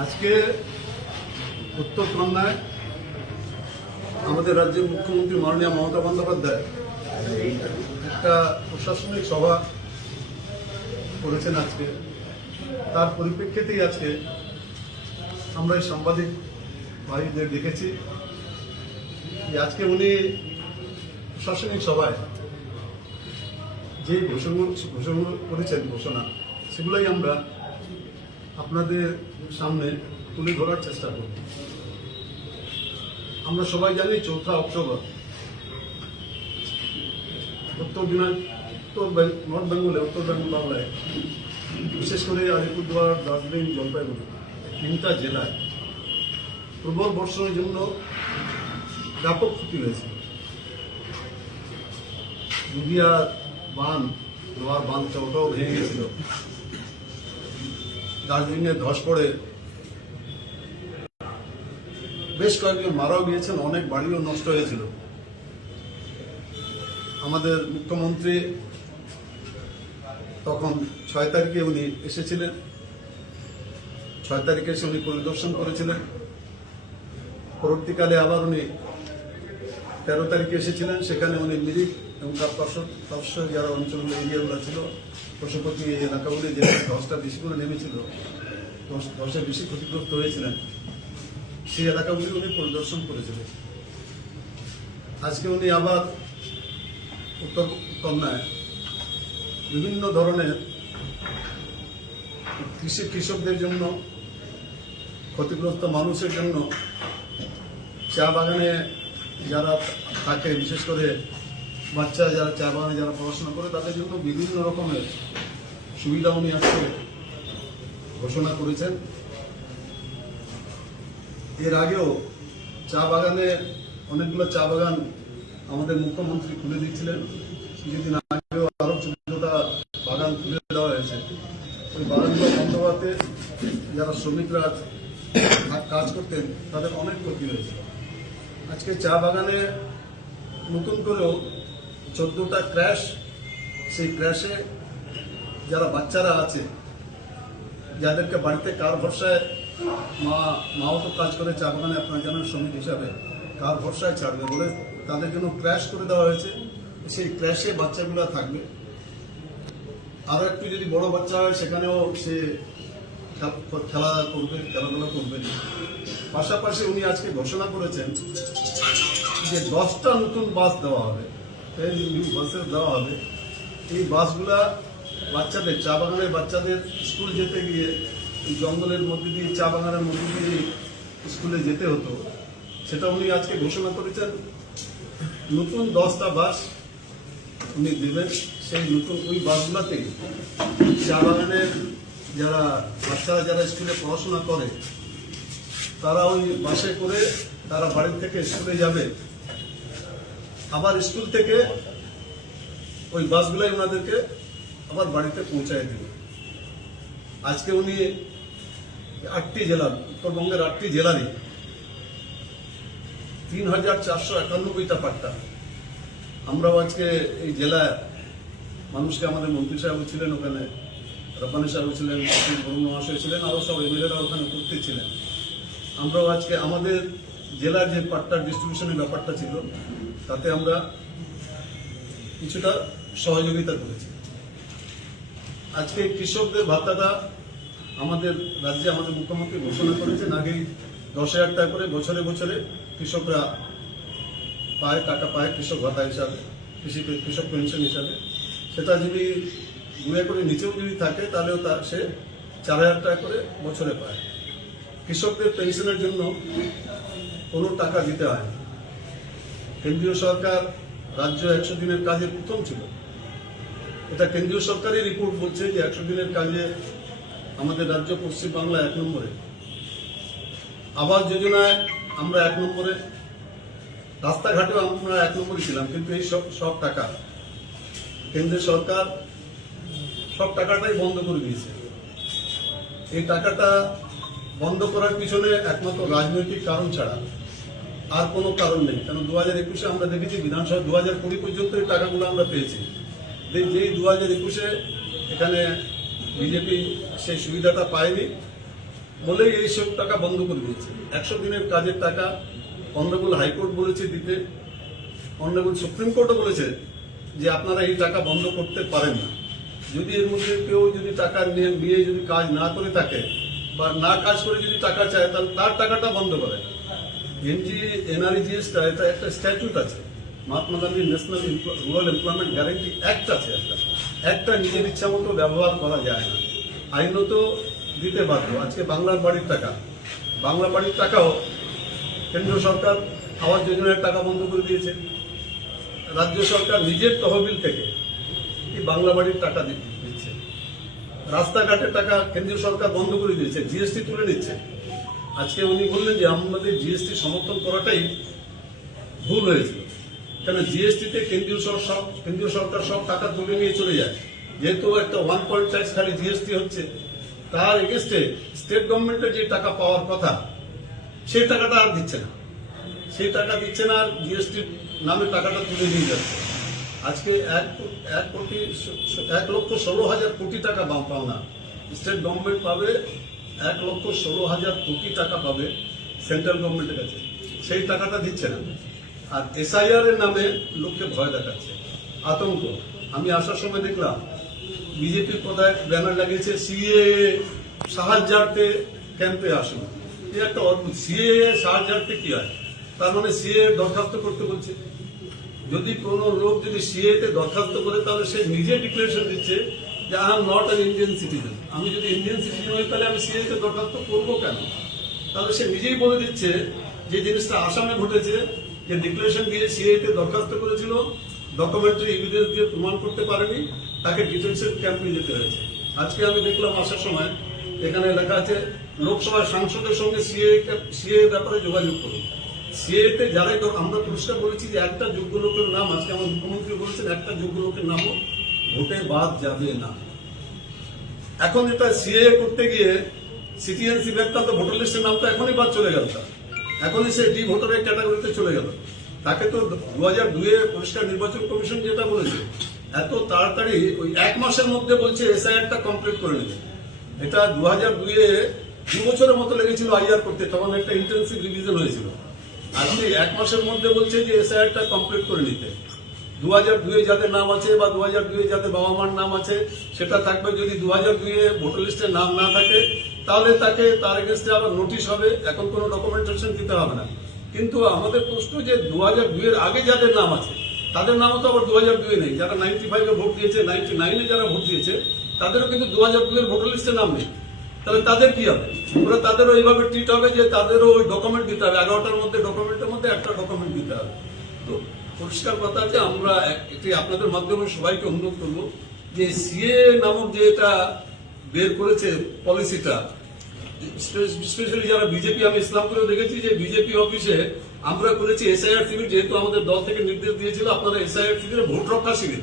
আজকে উত্তর কন্যায় আমাদের রাজ্যের মুখ্যমন্ত্রী মাননীয় মমতা বন্দ্যোপাধ্যায় একটা প্রশাসনিক সভা করেছেন আজকে। তার পরিপ্রেক্ষিতেই আজকে আমরা এই সাংবাদিক ভাইদের দেখেছি আজকে উনি প্রশাসনিক সভায় যে ঘোষণা ঘোষণা করেছেন, ঘোষণা, সেগুলোই আমরা আপনাদের সামনে তুলে ধরার চেষ্টা করব। আমরা সবাই জানি চৌঠা অক্টোবর। উত্তর দিনাজ উত্তর নর্থ বেঙ্গলে, উত্তর বেঙ্গল বাংলায়, বিশেষ করে আলিপুরদুয়ার, দার্জিলিং, জলপাইগুড়ি, তিনটা জেলায় প্রবল বর্ষণের জন্য ব্যাপক ক্ষতি হয়েছে। নদিয়া বাঁধ, লোহার বাঁধ চৌটাও ভেঙে গেছিল। দার্জিলিংয়ে ধস পড়ে। বেশ কয়েকজন মারাও গিয়েছেন, অনেক বাড়িও নষ্ট হয়েছিল। আমাদের মুখ্যমন্ত্রী তখন ছয় তারিখে উনি এসেছিলেন। ছয় তারিখে এসে উনি পরিদর্শন করেছিলেন। পরবর্তীকালে আবার উনি তেরো তারিখে এসেছিলেন, সেখানে উনি মিরিক এবং তার পার্শ্ব যারা অঞ্চলগুলো এরিয়াগুলো ছিল পশুপতি এলাকাগুলি যে দশটা বেশি করে নেমেছিল দশ দশে বেশি ক্ষতিগ্রস্ত হয়েছিলেন সেই এলাকাগুলি উনি পরিদর্শন করেছিলেন আজকে উনি আবার উত্তর কন্যায় বিভিন্ন ধরনের কৃষি কৃষকদের জন্য, ক্ষতিগ্রস্ত মানুষের জন্য চা বাগানে যারা থাকে বিশেষ করে বাচ্চা যারা চা বাগানে যারা পড়াশোনা করে, তাদের জন্য বিভিন্ন রকমের সুবিধা উনি আজকে ঘোষণা করেছেন। এর আগেও চা বাগানে অনেকগুলো চা বাগান আমাদের মুখ্যমন্ত্রী খুলে দিচ্ছিলেন কিছুদিন আগেও আরও চোদ্দটা বাগান খুলে দেওয়া হয়েছে। ওই বাগানগুলো বন্ধ হওয়াতে যারা শ্রমিকরা কাজ করতেন, তাদের অনেক ক্ষতি হয়েছে। আজকে চা বাগানে নতুন করেও চোদ্দটা ক্র্যাশ সেই ক্র্যাশে যারা বাচ্চারা আছে, যাদেরকে বাড়িতে কার ভরসায় মা, মাও তো কাজ করে, চা বাগানে আপনার জানেন শ্রমিক হিসাবে কার ভরসায় ছাড়বে বলে তাদের জন্য ক্র্যাশ করে দেওয়া হয়েছে। সেই ক্র্যাশে বাচ্চাগুলো থাকবে। আরও একটু যদি বড় বাচ্চা হয়, সেখানেও সে খেলা করবে, খেলাধুলা করবে। পাশাপাশি উনি আজকে ঘোষণা করেছেন যে দশটা নতুন বাস দেওয়া হবে। নিউ দেওয়া হবে এই বাসগুলা বাচ্চাদের, চা বাগানের বাচ্চাদের স্কুল যেতে গিয়ে জঙ্গলের মধ্যে দিয়ে, চা বাগানের মধ্যে দিয়ে স্কুলে যেতে হতো। সেটা উনি আজকে ঘোষণা করেছেন। নতুন দশটা বাস উনি দেবেন, সেই নতুন ওই বাসগুলাতে চা বাগানের যারা বাচ্চারা, যারা স্কুলে পড়াশোনা করে, তারা ওই বাসে করে তারা বাড়ি থেকে স্কুলে যাবে। আবার স্কুল থেকে ওই বাসগুলাই ওনাদেরকে আবার বাড়িতে পৌঁছায় দেবে আজকে উনি আটটি জেলার উত্তরবঙ্গের আটটি জেলারই তিন হাজার চারশো একানব্বইটা পাট্টা। আমরাও আজকে এই জেলায় মানুষকে আমাদের মন্ত্রী সাহেব ছিলেন ওখানে, রব্বানি সাহেব ছিলেন বরুণ মহাশয় ছিলেন, আরও সব এমএলএরা ওখানে উপস্থিত ছিলেন। আমরাও আজকে আমাদের জেলার যে পাট্টার ডিস্ট্রিবিউশনের ব্যাপারটা ছিল, তাতে আমরা কিছুটা সহযোগিতা করেছি। আজকে কৃষকদের ভাতাটা আমাদের রাজ্যে আমাদের মুখ্যমন্ত্রী ঘোষণা করেছেন আগেই দশ হাজার টাকা করে বছরে বছরে কৃষকরা পায়, টাকা পায় কৃষক ভাতা হিসাবে, কৃষি কৃষক পেনশন হিসাবে। সেটা যদি দুয়ে করে নিচেও যদি থাকে, তাহলেও তা সে চার হাজার টাকা করে বছরে পায়। কৃষকদের পেনশনের জন্য কোনো টাকা দিতে হয় কেন্দ্রীয় সরকার রাজ্য একশো দিনের কাজে প্রথম ছিল। এটা কেন্দ্রীয় সরকারই রিপোর্ট বলছে যে একশো দিনের কাজে আমাদের রাজ্য পশ্চিমবাংলা এক নম্বরে। আবাস যোজনায় আমরা এক নম্বরে। রাস্তাঘাটেও আমরা এক নম্বরে ছিলাম, কিন্তু এই সব সব টাকা কেন্দ্রের সরকার সব টাকাটাই বন্ধ করে দিয়েছে। এই টাকাটা বন্ধ করার পিছনে একমাত্র রাজনৈতিক কারণ ছাড়া আর কোনো কারণ নেই। কারণ দু হাজার একুশে আমরা দেখেছি বিধানসভা দু হাজার কুড়ি পর্যন্ত এই টাকাগুলো আমরা পেয়েছি। যেই দু হাজার একুশে এখানে বিজেপি সেই সুবিধাটা পায়নি, বলেই এই সব টাকা বন্ধ করে দিয়েছে। একশো দিনের কাজের টাকা অনারেবল হাইকোর্ট বলেছে দিতে, অনারেবল সুপ্রিম কোর্টও বলেছে যে আপনারা এই টাকা বন্ধ করতে পারেন না। যদি এর মধ্যে কেউ যদি টাকা নিয়ে যদি কাজ না করে থাকে বা না কাজ করে যদি টাকা চায়, তাহলে তার টাকাটা বন্ধ করে। এনজি এনআরজিএসটা এটা একটা স্ট্যাচুট আছে। Mahatma Gandhi national rural employment guarantee act আছে একটা। একটা নিজের ইচ্ছা মতো ব্যবহার করা যায় না। আইনত দিতে বাধ্য। আজকে বাংলার বাড়ির টাকা। বাংলা বাড়ির টাকাও কেন্দ্র সরকার আবাস যোজনার টাকা বন্ধ করে দিয়েছে। রাজ্য সরকার নিজের তহবিল থেকে এই বাংলা বাড়ির টাকা দিচ্ছে। রাস্তাঘাটের টাকা কেন্দ্রীয় সরকার বন্ধ করে দিয়েছে। জিএসটি তুলে নিচ্ছে। আজকে উনি বললেন যে আমাদের জিএসটি সমর্থন করাটাই ভুল হয়েছিল কেন জিএসটিতে কেন্দ্রীয় সর- সব, কেন্দ্রীয় সরকার সব টাকা তুলে নিয়ে চলে যায়। যেহেতু একটা ওয়ান পয়েন্ট ট্যাক্স খালি জিএসটি হচ্ছে, তার এগেস্টে স্টেট গভর্নমেন্টের যে টাকা পাওয়ার কথা, সেই টাকাটা আর দিচ্ছে না। সেই টাকা দিচ্ছে না আর জিএসটির নামে টাকাটা তুলে নিয়ে যাচ্ছে। আজকে এক এক কোটি, এক লক্ষ ষোলো হাজার কোটি টাকা পাওনা। স্টেট গভর্নমেন্ট পাবে এক লক্ষ ষোলো হাজার কোটি টাকা পাবে সেন্ট্রাল গভর্নমেন্টের কাছে। সেই টাকাটা দিচ্ছে না। আর এসআইআর এর নামে লোককে ভয় দেখাচ্ছে। আতঙ্ক। আমি আসার সময় দেখলাম, বিজেপির কোথায় ব্যানার লাগিয়েছে, সিএ সাহায্যার্থে ক্যাম্পে আসুন। এই একটা অদ্ভুত। সিএ সাহায্যার্থে কি হয়? তার মানে সিএ দরখাস্ত করতে বলছে। যদি কোনো লোক যদি সিএ তে দরখাস্ত করে, তাহলে সে নিজে ডিক্লারেশন দিচ্ছে যে নট অ্যান ইন্ডিয়ান সিটিজেন আমি যদি ইন্ডিয়ান সিটিজেন হই, তাহলে আমি সিএ তে দরখাস্ত করব কেন? তাহলে সে নিজেই বলে দিচ্ছে যে জিনিসটা আসামে ঘটেছে, যে ডিক্লারেশন দিয়ে সিএ তে দরখাস্ত করেছিল ডকুমেন্টারি এভিডেন্স দিয়ে প্রমাণ করতে পারেনি, তাকে ডিটেনশন ক্যাম্পে যেতে হয়েছে। আজকে আমি দেখলাম আসার সময় এখানে লেখা আছে, লোকসভার সাংসদের সঙ্গে সিএ সিএ ব্যাপারে যোগাযোগ করুন। সিএতে যারাই আমরা পুরস্কার বলেছি যে একটা যোগ্য লোকের নাম, আজকে আমার মুখ্যমন্ত্রী বলেছেন, একটা যোগ্য লোকের নামও ভোটে বাদ যাবে না। এখন এটা সিএ করতে গিয়ে সিটিএনসি ব্যক্তা তো ভোটার লিস্টের নাম তো এখনই বাদ চলে গেল এখনই সে ডি ভোটারের ক্যাটাগরিতে চলে গেল। তাকে তো দু হাজার দুয়ে পরিষ্কার নির্বাচন কমিশন যেটা বলেছে, এত তাড়াতাড়ি ওই এক মাসের মধ্যে বলছে এসআইআরটা কমপ্লিট করে নেবে এটা দু হাজার দুয়ে দু বছরের মতো লেগেছিল আইআর করতে, তখন একটা ইন্টেন্সিভ রিভিশন হয়েছিল। আজকে এক মাসের মধ্যে বলছে যে এসআইআরটা কমপ্লিট করে নিতে। দু হাজার দুয়ে যাদের নাম আছে বা দু হাজার দুয়ে যাদের বাবা মার নাম আছে, সেটা থাকবে যদি দু হাজার দুয়ে ভোটার লিস্টে নাম না থাকে, তাহলে তাকে, তার এগেনস্টে আবার নোটিশ হবে, এখন কোনো ডকুমেন্টেশন দিতে হবে না। কিন্তু আমাদের প্রশ্ন যে দু হাজার দুয়ের আগে যাদের নাম আছে, তাদের নামও তো আবার দু হাজার দুয়ে নেই। যারা নাইনটি ফাইভে ভোট দিয়েছে নাইনটি নাইনে যারা ভোট দিয়েছে, তাদেরও কিন্তু দু হাজার দুয়ের ভোটার লিস্টে নাম নেই। তাহলে তাদের কি হবে? ওরা তাদেরও এইভাবে ট্রিট হবে যে তাদেরও ওই ডকুমেন্ট দিতে হবে। এগারোটার মধ্যে ডকুমেন্টের মধ্যে একটা ডকুমেন্ট দিতে হবে। তো পরিষ্কার কথা যে আমরা একটি আপনাদের মাধ্যমে সবাইকে অনুরোধ করব যে সিএ নামক যে এটা বের করেছে পলিসিটা স্পেশালি যারা বিজেপি, আমি ইসলামপুরেও দেখেছি যে বিজেপি অফিসে আমরা করেছি এসআইআর শিবির, যেহেতু আমাদের দল থেকে নির্দেশ দিয়েছিল আপনারা এসআইআর শিবিরে ভোট রক্ষা শিবির।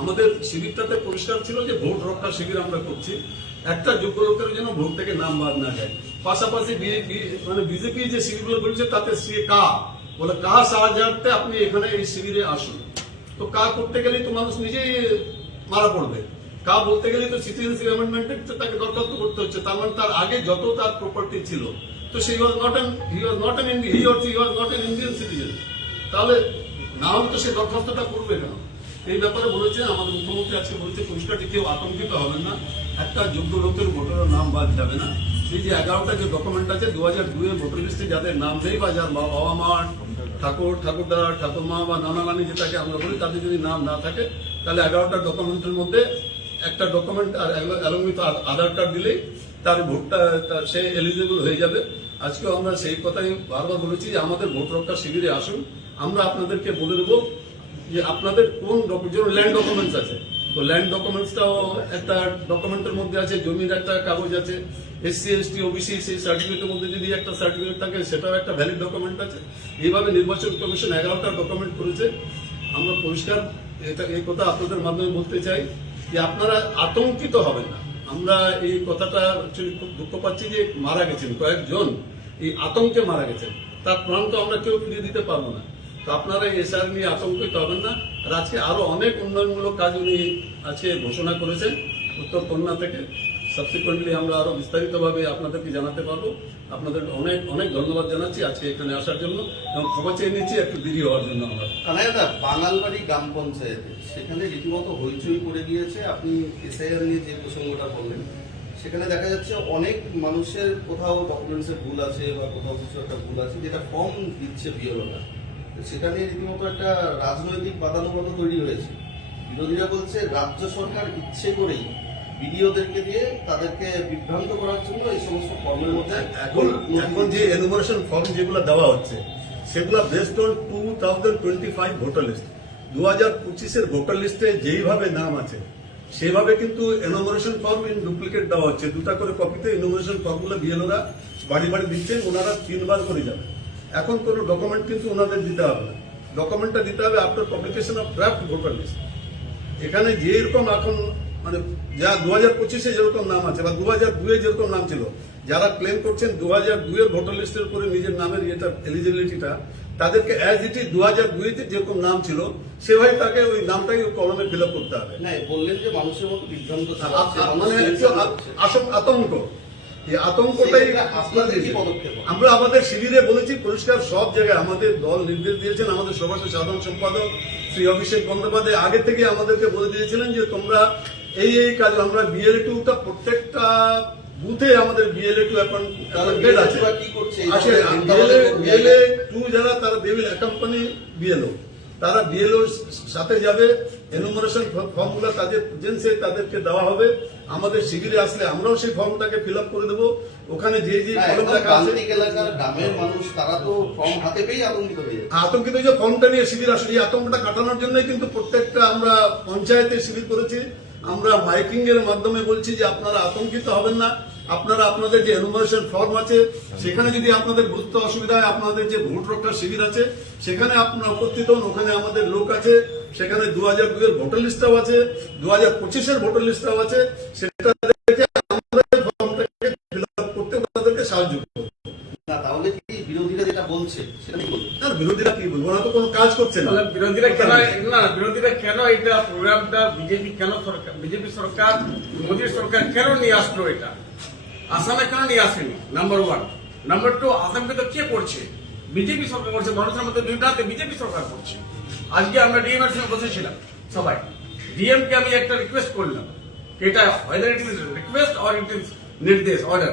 আমাদের শিবিরটাতে পরিষ্কার ছিল যে ভোট রক্ষা শিবির আমরা করছি। একটা যোগ্য লোকের জন্য ভোট থেকে নাম বাদ না যায়। পাশাপাশি মানে বিজেপি যে শিবিরগুলো করেছে তাতে সে কা? বলে কা সাহায্যার্থে আপনি এখানে এই শিবিরে আসুন? তো কা করতে গেলেই তো মানুষ নিজেই মারা পড়বে। কা বলতে গেলে তো সিটিজেনশিপ অ্যামেন্ডমেন্টের তাকে দরখাস্ত করতে হচ্ছে। তার মানে তার আগে যত তার প্রপার্টি ছিল, তো সে was not an he was not an he or he was not an Indian citizen তাহলে না হলে তো সে দরখাস্তটা করবে কেন? এই ব্যাপারে বলেছে, আমাদের মুখ্যমন্ত্রী আজকে বলেছে পরিষ্কারটি কেউ আতঙ্কিত হবেন না। একটা যোগ্য লোকের ভোটারের নাম বাদ যাবে না। এই যে এগারোটা যে ডকুমেন্ট আছে দু হাজার দুয়ে ভোটার লিস্টে যাদের নাম নেই বা যার বাবা মা ঠাকুর, ঠাকুরদা, ঠাকুরমা বা নানা নানি যেটাকে আমরা বলি, তাদের যদি নাম না থাকে, তাহলে এগারোটা ডকুমেন্টের মধ্যে একটা ডকুমেন্ট আর অ্যালং আধার কার্ড দিলেই তার ভোটটা সে এলিজিবল হয়ে যাবে। আজকে আমরা সেই কথাই বারবার বলেছি যে আমাদের ভোট রক্ষা শিবিরে আসুন। আমরা আপনাদেরকে বলে দেবো যে আপনাদের কোন ল্যান্ড ডকুমেন্টস আছে। তো ল্যান্ড ডকুমেন্টসটাও একটা ডকুমেন্টের মধ্যে আছে, জমির একটা কাগজ আছে এসসি এসটি ওবিসি সেই সার্টিফিকেটের মধ্যে যদি একটা সার্টিফিকেট থাকে, সেটাও একটা ভ্যালিড ডকুমেন্ট আছে। এইভাবে নির্বাচন কমিশন এগারোটা ডকুমেন্ট করেছে। আমরা পরিষ্কার এটা, এই কথা আপনাদের মাধ্যমে বলতে চাই যে আপনারা আতঙ্কিত হবেন না। আমরা এই কথাটা খুব দুঃখ পাচ্ছি যে মারা গেছেন কয়েকজন। এই আতঙ্কে মারা গেছেন। তার প্রাণ তো আমরা কেউ ফিরিয়ে দিতে পারব না। তো আপনারা এসআর নিয়ে আতঙ্কিত হবেন না। আর আজকে আরও অনেক উন্নয়নমূলক কাজ উনি আজকে ঘোষণা করেছেন। উত্তর কন্যা থেকে। সাবসিকুয়েন্টলি আমরা আরও বিস্তারিতভাবে আপনাদেরকে জানাতে পারব। আপনাদের অনেক অনেক ধন্যবাদ জানাচ্ছি আজকে এখানে আসার জন্য। এবং ক্ষমা চেয়ে নিচ্ছি একটু দেরি হওয়ার জন্য আমরা। কানাইদা বাঙালবাড়ি গ্রাম পঞ্চায়েতে, সেখানে রীতিমতো হইচই পড়ে গিয়েছে। আপনি এসআইআর নিয়ে যে প্রসঙ্গটা বললেন, সেখানে দেখা যাচ্ছে অনেক মানুষের কোথাও ডকুমেন্টসের ভুল আছে বা কোথাও কিছু একটা ভুল আছে, যেটা ফর্ম দিচ্ছে বিএলওরা সেটা নিয়ে রীতিমতো একটা রাজনৈতিক বাদানুবাদ তৈরি হয়েছে। বিরোধীরা বলছে রাজ্য সরকার ইচ্ছে করেই বিডিওদেরকে দিয়ে তাদেরকে বিভ্রান্ত করার জন্য এই সমস্ত ফর্মের মধ্যে এখন এখন যে এনুমারেশন ফর্ম যেগুলো দেওয়া হচ্ছে সেগুলো based on two thousand twenty five voter list দু হাজার পঁচিশের ভোটার লিস্টে যেইভাবে নাম আছে সেভাবে কিন্তু এনুমারেশন ফর্ম ইন ডুপ্লিকেট দেওয়া হচ্ছে। দুটা করে কপিতে এনুমারেশন ফর্মগুলো বিএলওরা বাড়ি বাড়ি দিচ্ছেন ওনারা তিনবার করে যাবে। এখন কোনো ডকুমেন্ট কিন্তু ওনাদের দিতে হবে না। ডকুমেন্টটা দিতে হবে after publication of draft voter list এখানে যেরকম এখন মানে যা দু হাজার পঁচিশে যেরকম নাম আছে বা দু হাজার দুয়ে যেরকম নাম ছিল যারা ক্লেম করছেন দু হাজার দুয়ের ভোটার লিস্টের উপরে নিজের নামের ইয়েটা এলিজিবিলিটিটা তাদেরকে অ্যাজ ইট ইজ দু হাজার দুইতে যেরকম নাম ছিল সেভাবে তাকে ওই নামটাই কলমে ফিল আপ করতে হবে। না বললেন যে মানুষের মতো বিভ্রান্ত মানে আতঙ্ক। এই আতঙ্কটাই? আমরা আমাদের শিবিরে বলেছি পরিষ্কার সব জায়গায় আমাদের দল নির্দেশ দিয়েছেন আমাদের সভাপতি সাধারণ সম্পাদক শ্রী অভিষেক বন্দ্যোপাধ্যায় আগে থেকে আমাদেরকে বলে দিয়েছিলেন যে তোমরা এই এই কাজ আমরা বিএলএ টুটা প্রত্যেকটা বুথে আমাদের বিএলএ টু BLA কি করছে? আছে বিএলএ টু যারা তারা দে উইল অ্যাকম্পানি বিএলও তারা বিএলও সাথে যাবে এনুমারেশন ফর্মগুলো তাদের এজেন্সি তাদেরকে দেওয়া হবে। আমাদের শিবিরে আসলে আমরাও সেই ফর্মটাকে ফিল আপ করে দেবো। ওখানে যে যে আছে গ্রামের মানুষ তারা তো ফর্ম হাতে পেয়েই আতঙ্কিত হয়ে আতঙ্কিত যে ফর্মটা নিয়ে শিবির আসলে এই আতঙ্কটা কাটানোর জন্যই কিন্তু প্রত্যেকটা আমরা পঞ্চায়েতে শিবির করেছি। আমরা মাইকিং এর মাধ্যমে বলছি যে আপনারা আতঙ্কিত হবেন না। আপনারা আপনাদের যে এনুমারেশন ফর্ম আছে সেখানে যদি আপনাদের বুঝতে অসুবিধা হয় আপনাদের যে ভোট রক্ষা শিবির আছে সেখানে আপনারা উপস্থিত হন ওখানে আমাদের লোক আছে। সেখানে দু হাজার দুয়ের ভোটার লিস্টটাও আছে দু হাজার পঁচিশের ভোটার লিস্টটাও আছে। সেটা দেখে ফর্মটাকে ফিল আপ করতে ওনাদেরকে সাহায্য করব। তাহলে কি বিরোধীরা যেটা বলছে সেটা কি বলবে? আর বিরোধীরা কি বলব? ওরা তো কোনো কাজ করছে না। বিরোধীরা কেন না বিরোধীরা কেন এটা প্রোগ্রামটা বিজেপি কেন সরকার বিজেপি সরকার মোদী সরকার কেন নিয়ে আসলো এটা? আসামে কেন নিয়ে আসেনি? নাম্বার ওয়ান নাম্বার টু আসামকে তো কে করছে? বিজেপি সরকার করছে মানুষের মধ্যে দুইটাতে বিজেপি সরকার করছে। আজকে আমরা ডিএম এর সঙ্গে বসেছিলাম, সবাই। ডিএম কে আমি একটা রিকোয়েস্ট করলাম। এটা whether it is request or it is নির্দেশ অর্ডার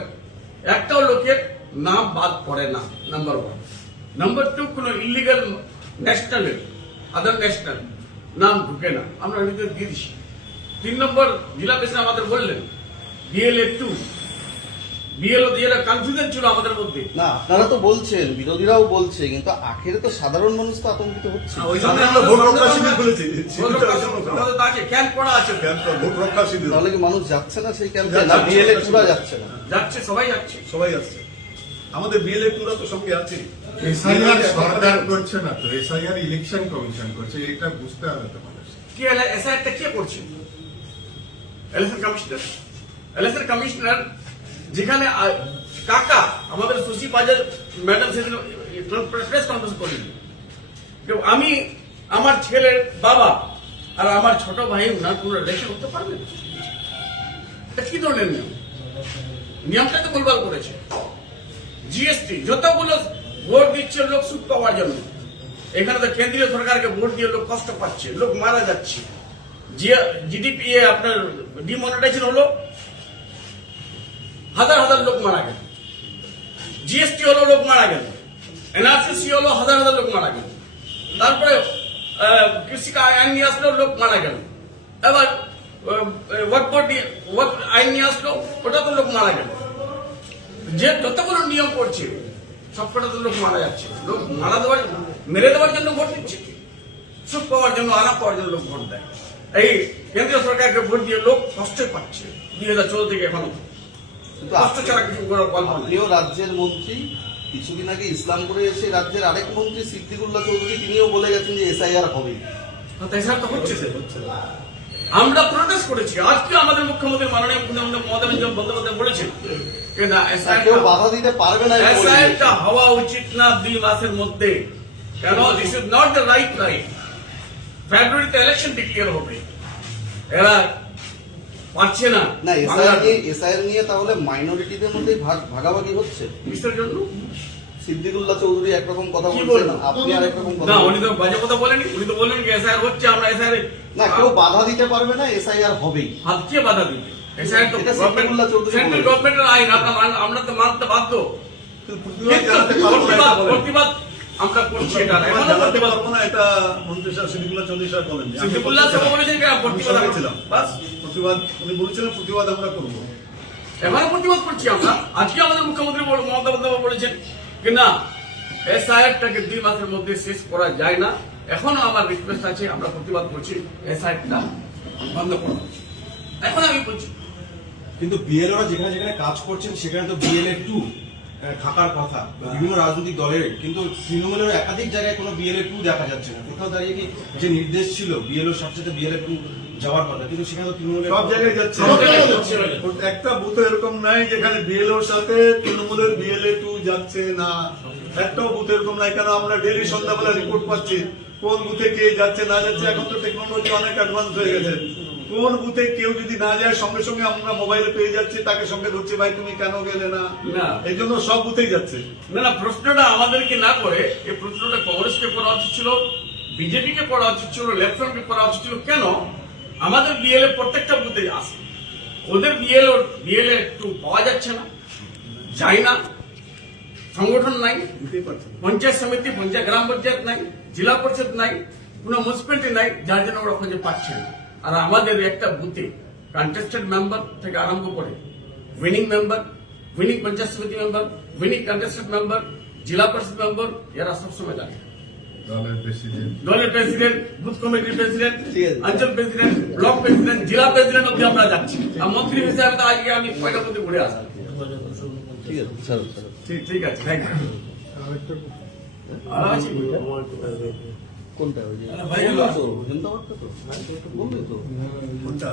একটাও লোকের নাম বাদ পড়ে না নাম্বার ওয়ান নাম্বার টু কোন ইলিগাল ন্যাশনাল আদার ন্যাশনাল নাম ঢুকে না। আমরা নির্দেশ দিয়ে দিচ্ছি। তিন নম্বর জেলা প্রেসিডেন্ট আমাদের বললেন বিএলএ টু বিএলও কনফিউশন ছিল আমাদের মধ্যে। না আপনারা তো বলছেন বিরোধীরাও বলছে কিন্তু আখেরে তো সাধারণ মানুষ তো আতঙ্কিত হচ্ছে। ওই জন্য আমরা ভোট রক্ষা শিবির খুলেছি শিবিরটা ওই জন্য খোলা। আমাদের তো আছে ক্যাম্প করা আছে। ভোট রক্ষা শিবির তাহলে কি মানুষ যাচ্ছে না সেই ক্যাম্পে যাচ্ছে, না বিএলএ যাচ্ছে। যাচ্ছে না। যাচ্ছে সবাই যাচ্ছে। সবাই আসছে আমাদের বিএলএ টুরা তো সঙ্গে আছে। এসআইআর সরকার করছে না তো? এসআইআর ইলেকশন কমিশন করছে এটা বুঝতে হবে তো মানুষ। কে এসআইআরটা কে করছে? ইলেকশন কমিশনার ইলেকশন কমিশনার যেখানে কাকা, আমাদের সুশি বাজার ম্যাডাম সেদিন প্রেস কনফারেন্স কেউ, আমি, আমার ছেলের বাবা আর আমার ছোট ভাই ওনার কোনো রেশন করতে পারবে। এটা কি ধরনের নিয়ম? নিয়মটা তো গোলবাল করেছে। জিএসটি যতগুলো ভোট দিচ্ছে লোক সুদ পাওয়ার জন্য, এখানে তো কেন্দ্রীয় সরকারকে ভোট দিয়ে লোক কষ্ট পাচ্ছে, লোক মারা যাচ্ছে। জিডিপি আপনার ডিমনিটাইজেশন হলো লোক মারা গেল। জিএসটি হলো লোক মারা গেল। এনআরসিসি হলো হাজার হাজার লোক মারা গেল। তারপরে কৃষি আইন নিয়ে আসলো, লোক মারা গেল। এবার ওয়ার্ক ওয়ার্ক আইন নিয়ে আসলো ওটা তো লোক মারা গেল। যে যতগুলো নিয়ম করছে, সবকটা তো লোক মারা যাচ্ছে। লোক মারা দেওয়ার মেরে দেওয়ার জন্য ভোট দিচ্ছে। সুখ পাওয়ার জন্য আরাম পাওয়ার জন্য লোক ভোট দেয়। এই কেন্দ্রীয় সরকারকে ভোট দিয়ে লোক কষ্ট পাচ্ছে। দুই হাজার চোদ্দ থেকে এখনও। কিন্তু আপনিও রাজ্যের মন্ত্রী কিছুদিন আগে ইসলামপুরে এসে রাজ্যের আরেক মন্ত্রী সিদ্দিকুল্লাহ চৌধুরী তিনিও বলে গেছেন যে এসআইআর হবে। সে আমরা প্রোটেস্ট করেছি। আজকে আমাদের মুখ্যমন্ত্রী মাননীয় মুখ্যমন্ত্রী মমতা বন্দ্যোপাধ্যায় বলেছেন কেউ বাধা দিতে পারবে না বলে হওয়া উচিত না দুই মাসের মধ্যে। কেন? This is not the right time ফেব্রুয়ারিতে ইলেকশন ডিক্লেয়ার হবে। এরা পারছে না। না এসআইআর নিয়ে এসআইআর নিয়ে তাহলে মাইনরিটিদের মধ্যে ভাগ ভাগাভাগি হচ্ছে? কিসের জন্য? সিদ্দিকুল্লাহ চৌধুরী একরকম কথা বলছেন আপনি আর একরকম কথা না উনি তো বাজে কথা বলেনি উনি তো বললেন এসআইআর হচ্ছে আমরা এসআইআর না কেউ বাধা দিতে পারবে না এসআইআর হবেই। হাত কে বাধা দিবে এসআইআর তো গভর্নমেন্ট সেন্ট্রাল গভর্নমেন্টের আইন আমরা তো মানতে বাধ্য। প্রতিবাদ কিন্তু জানাতে পারব না প্রতিবাদ এটা বলেন। প্রতিবাদ আমরা করছি এটা। প্রতিবাদ প্রতিবাদ না এটা মন্ত্রী সাহেব সিদ্দিকুল্লাহ চৌধুরী সাহেব বলেন সিদ্দিকুল্লাহ সাহেব বলেছেন প্রতিবাদ আমরা- বাস। প্রতিবাদ উনি বলেছিলেন প্রতিবাদ আমরা করব। এখনও প্রতিবাদ করছি আমরা। আজকে আমাদের মুখ্যমন্ত্রী মমতা বন্দ্যোপাধ্যায় বলেছেন কি না এসআইআরটাকে দুই মাসের মধ্যে শেষ করা যায় না। এখনও আমার রিকোয়েস্ট আছে আমরা প্রতিবাদ করছি এসআইআরটা বন্ধ করো। এখন আমি বলছি। কিন্তু বিএলওরা যেখানে যেখানে কাজ করছেন সেখানে তো বিএলএ টু থাকার কথা। বিভিন্ন রাজনৈতিক দলের। কিন্তু তৃণমূলের একাধিক জায়গায় কোনো বিএলএ টু দেখা যাচ্ছে না। কোথাও দাঁড়িয়ে কি যে নির্দেশ ছিল বিএলওর সাথে সাথে বিএলএ টু যাওয়ার কথা কিন্তু সেখানে তো তৃণমূলের সব জায়গায় যাচ্ছে। একটা বুথ এরকম নাই যেখানে বিএলওর সাথে তৃণমূলের বিএলএ টু যাচ্ছে না। একটাও বুথ এরকম নাই। কেন আমরা ডেলি সন্ধ্যাবেলা রিপোর্ট পাচ্ছি? কোন বুথে কে যাচ্ছে না যাচ্ছে? এখন তো টেকনোলজি অনেক অ্যাডভান্স হয়ে গেছে। কোন বুথে কেউ যদি না যায় সঙ্গে সঙ্গে আমরা মোবাইলে পেয়ে যাচ্ছি তাকে সঙ্গে ধরছি ভাই তুমি কেন গেলে না? না। এই জন্য সব বুথেই যাচ্ছে। না না প্রশ্নটা আমাদেরকে না করে এই প্রশ্নটা কংগ্রেসকে করা উচিত ছিল বিজেপিকে করা উচিত ছিল লেফটনকে করা উচিত ছিল। কেন? আমাদের বিএলএ প্রত্যেকটা বুথে আসে ওদের বিএলও বিএলএ একটু পাওয়া যাচ্ছে না। যায় না। সংগঠন নাই। পঞ্চায়েত সমিতি, পঞ্চায়েত গ্রাম পঞ্চায়েত নাই, জেলা পরিষদ নাই, কোনো মিউনিসিপ্যালিটি নাই, যার জন্য ওরা খুঁজে পাচ্ছে না। আর আমাদের একটা বুথে কন্টেস্টেড মেম্বার থেকে আরম্ভ করে উইনিং মেম্বার উইনিং পঞ্চায়েত সমিতি মেম্বার উইনিং কন্টেস্টেড মেম্বার জেলা পরিষদ মেম্বার এরা সবসময় লাগে দলের প্রেসিডেন্ট দলের প্রেসিডেন্ট বুথ কমিটির প্রেসিডেন্ট ঠিক আছে। অঞ্চল প্রেসিডেন্ট ব্লক প্রেসিডেন্ট জেলা প্রেসিডেন্ট অব্দি আমরা যাচ্ছি। আর মন্ত্রী হিসাবে তো আজকে আমি কয়টা বুথে ঘুরে আসলাম ঠিক আছে ছাড়ো ঠিক ঠিক আছে থ্যাংক ইউ আর কোনটা তো কোনটা?